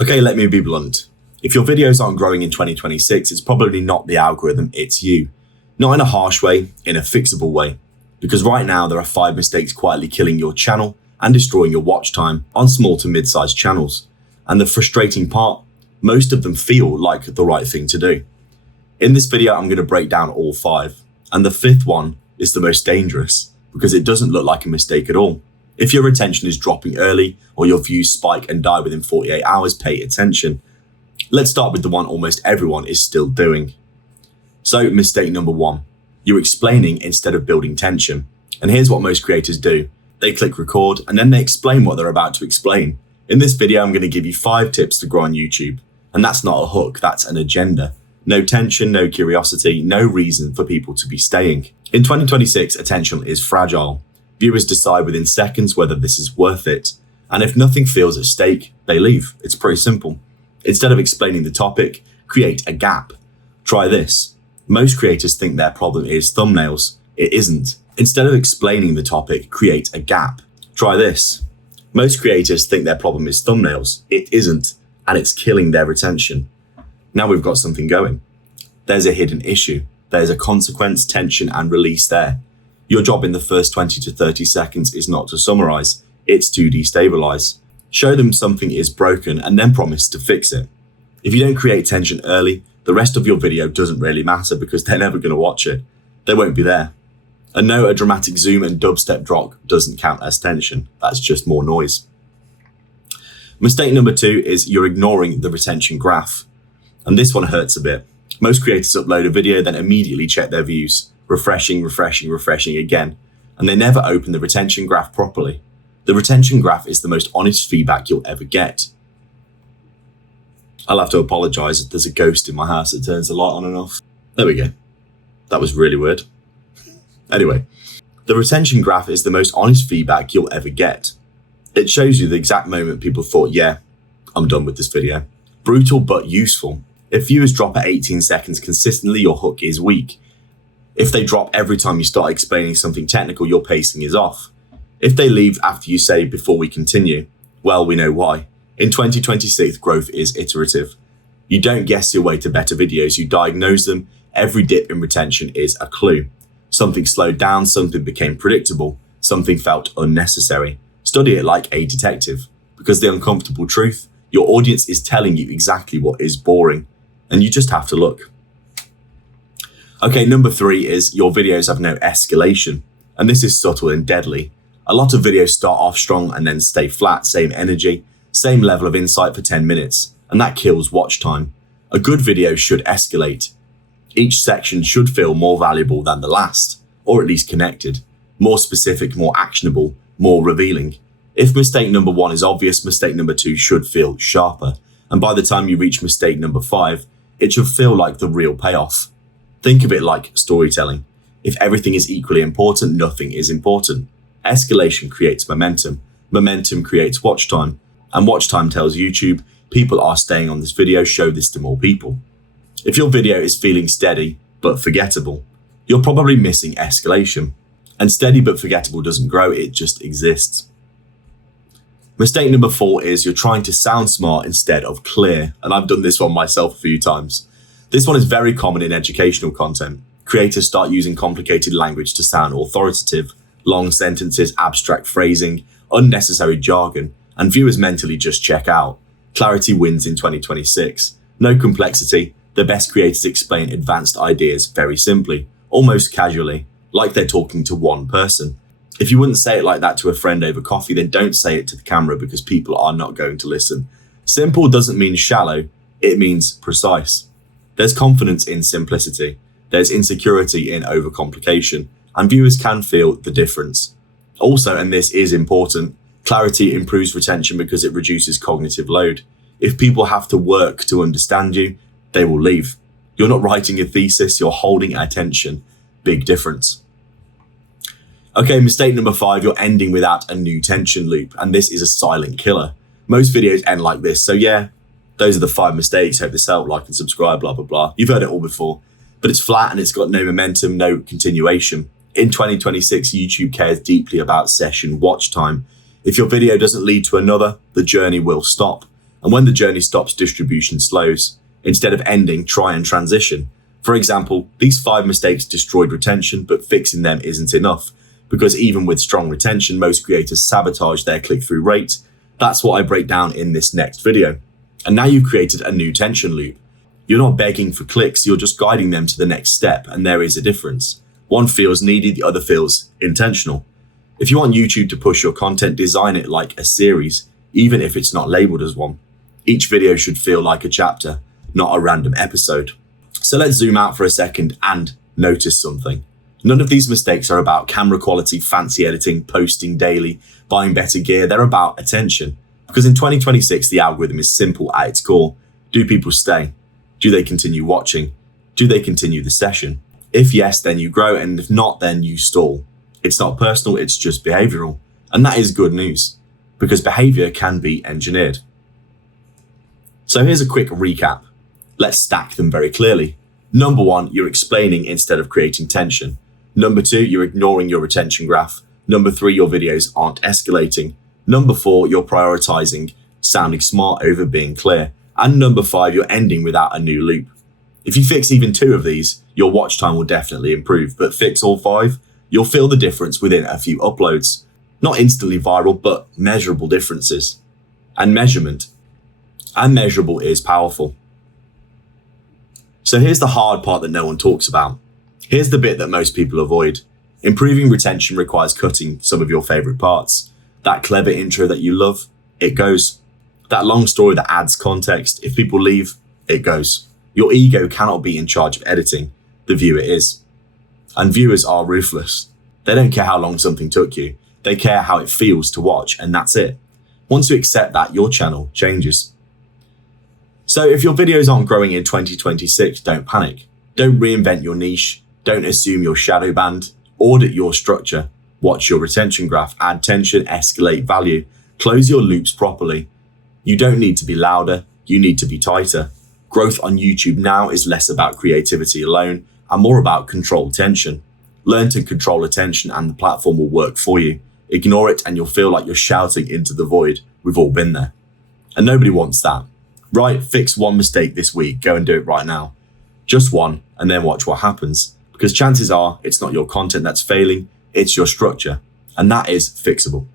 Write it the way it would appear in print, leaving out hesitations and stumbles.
Okay, let me be blunt. If your videos aren't growing in 2026, it's probably not the algorithm, it's you. Not in a harsh way, in a fixable way. Because right now there are 5 mistakes quietly killing your channel and destroying your watch time on small to mid-sized channels. And the frustrating part, most of them feel like the right thing to do. In this video, I'm going to break down all 5. And the 5th one is the most dangerous because it doesn't look like a mistake at all. If your retention is dropping early or your views spike and die within 48 hours, pay attention. Let's start with the one almost everyone is still doing. So mistake number 1, you're explaining instead of building tension. And here's what most creators do. They click record and then they explain what they're about to explain. In this video, I'm going to give you 5 tips to grow on YouTube. And that's not a hook, that's an agenda. No tension, no curiosity, no reason for people to be staying. In 2026, attention is fragile. Viewers decide within seconds whether this is worth it. And if nothing feels at stake, they leave. It's pretty simple. Instead of explaining the topic, create a gap. Try this. Most creators think their problem is thumbnails. It isn't. Instead of explaining the topic, create a gap. Try this. Most creators think their problem is thumbnails. It isn't. And it's killing their retention. Now we've got something going. There's a hidden issue. There's a consequence, tension, and release there. Your job in the first 20 to 30 seconds is not to summarize. It's to destabilize. Show them something is broken and then promise to fix it. If you don't create tension early, the rest of your video doesn't really matter because they're never going to watch it. They won't be there. And no, a dramatic zoom and dubstep drop doesn't count as tension. That's just more noise. Mistake number 2 is you're ignoring the retention graph. And this one hurts a bit. Most creators upload a video, then immediately check their views, refreshing again, and they never open the retention graph properly. The retention graph is the most honest feedback you'll ever get. I'll have to apologize if there's a ghost in my house that turns the light on and off. There we go. That was really weird. Anyway, the retention graph is the most honest feedback you'll ever get. It shows you the exact moment people thought, yeah, I'm done with this video. Brutal but useful. If viewers drop at 18 seconds consistently, your hook is weak. If they drop every time you start explaining something technical, your pacing is off. If they leave after you say before we continue, well, we know why. In 2026, growth is iterative. You don't guess your way to better videos, you diagnose them. Every dip in retention is a clue. Something slowed down, something became predictable, something felt unnecessary. Study it like a detective, because the uncomfortable truth, your audience is telling you exactly what is boring, and you just have to look. Okay, number 3 is your videos have no escalation, and this is subtle and deadly. A lot of videos start off strong and then stay flat, same energy, same level of insight for 10 minutes, and that kills watch time. A good video should escalate. Each section should feel more valuable than the last, or at least connected, more specific, more actionable, more revealing. If mistake number 1 is obvious, mistake number 2 should feel sharper, and by the time you reach mistake number 5, it should feel like the real payoff. Think of it like storytelling. If everything is equally important, nothing is important. Escalation creates momentum. Momentum creates watch time. And watch time tells YouTube, people are staying on this video, show this to more people. If your video is feeling steady but forgettable, you're probably missing escalation. And steady but forgettable doesn't grow, it just exists. Mistake number 4 is you're trying to sound smart instead of clear. And I've done this one myself a few times. This one is very common in educational content. Creators start using complicated language to sound authoritative, long sentences, abstract phrasing, unnecessary jargon, and viewers mentally just check out. Clarity wins in 2026. No complexity. The best creators explain advanced ideas very simply, almost casually, like they're talking to one person. If you wouldn't say it like that to a friend over coffee, then don't say it to the camera because people are not going to listen. Simple doesn't mean shallow, it means precise. There's confidence in simplicity. There's insecurity in overcomplication, and viewers can feel the difference. Also, and this is important, clarity improves retention because it reduces cognitive load. If people have to work to understand you, they will leave. You're not writing a thesis, you're holding attention. Big difference. Okay, mistake number 5, you're ending without a new tension loop, and this is a silent killer. Most videos end like this, so yeah, those are the 5 mistakes. Hope this helped, like and subscribe, blah, blah, blah. You've heard it all before, but it's flat and it's got no momentum, no continuation. In 2026, YouTube cares deeply about session watch time. If your video doesn't lead to another, the journey will stop. And when the journey stops, distribution slows. Instead of ending, try and transition. For example, these 5 mistakes destroyed retention, but fixing them isn't enough, because even with strong retention, most creators sabotage their click-through rate. That's what I break down in this next video. And now you've created a new tension loop. You're not begging for clicks, you're just guiding them to the next step, and there is a difference. One feels needy, the other feels intentional. If you want YouTube to push your content, design it like a series, even if it's not labeled as one. Each video should feel like a chapter, not a random episode. So let's zoom out for a second and notice something. None of these mistakes are about camera quality, fancy editing, posting daily, buying better gear. They're about attention. Because in 2026, the algorithm is simple at its core. Do people stay? Do they continue watching? Do they continue the session? If yes, then you grow, and if not, then you stall. It's not personal, it's just behavioral. And that is good news, because behavior can be engineered. So here's a quick recap. Let's stack them very clearly. Number 1, you're explaining instead of creating tension. Number 2, you're ignoring your retention graph. Number 3, your videos aren't escalating. Number 4, you're prioritizing sounding smart over being clear. And number 5, you're ending without a new loop. If you fix even 2 of these, your watch time will definitely improve, but fix all 5, you'll feel the difference within a few uploads. Not instantly viral, but measurable differences. And measurement. And measurable is powerful. So here's the hard part that no one talks about. Here's the bit that most people avoid. Improving retention requires cutting some of your favorite parts. That clever intro that you love, it goes. That long story that adds context, if people leave, it goes. Your ego cannot be in charge of editing. The viewer is. And viewers are ruthless. They don't care how long something took you. They care how it feels to watch, and that's it. Once you accept that, your channel changes. So if your videos aren't growing in 2026, don't panic. Don't reinvent your niche. Don't assume you're shadow banned. Audit your structure. Watch your retention graph. Add tension, escalate value. Close your loops properly. You don't need to be louder. You need to be tighter. Growth on YouTube now is less about creativity alone and more about controlled tension. Learn to control attention and the platform will work for you. Ignore it and you'll feel like you're shouting into the void. We've all been there. And nobody wants that. Right, fix 1 mistake this week. Go and do it right now. Just 1, and then watch what happens. Because chances are it's not your content that's failing, it's your structure. And that is fixable.